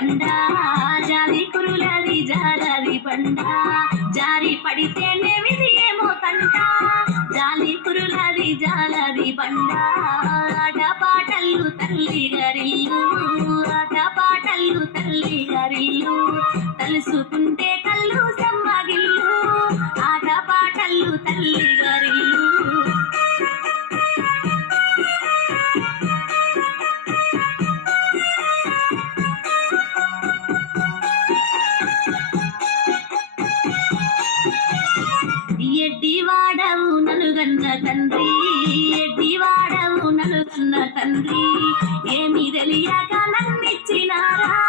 బండ జాలి కురులది జాలది బండ జారి పడితేనే విధి ఏమో తంట జాలి కురులది జాలది బండ ఆటపాటలు తల్లి గరిల్లు ఆటపాటలు తల్లి గరిల్లు తలుసుకుంటే కళ్ళు సమ్మగిల్లు ఆటపాటలు తల్లి గరిల్లు ఎడ్డివాడవు నలుగన్న తండ్రి ఎడ్డివాడవు నలుగన్న తండ్రి ఏమి తెలియక నన్నిచ్చినారా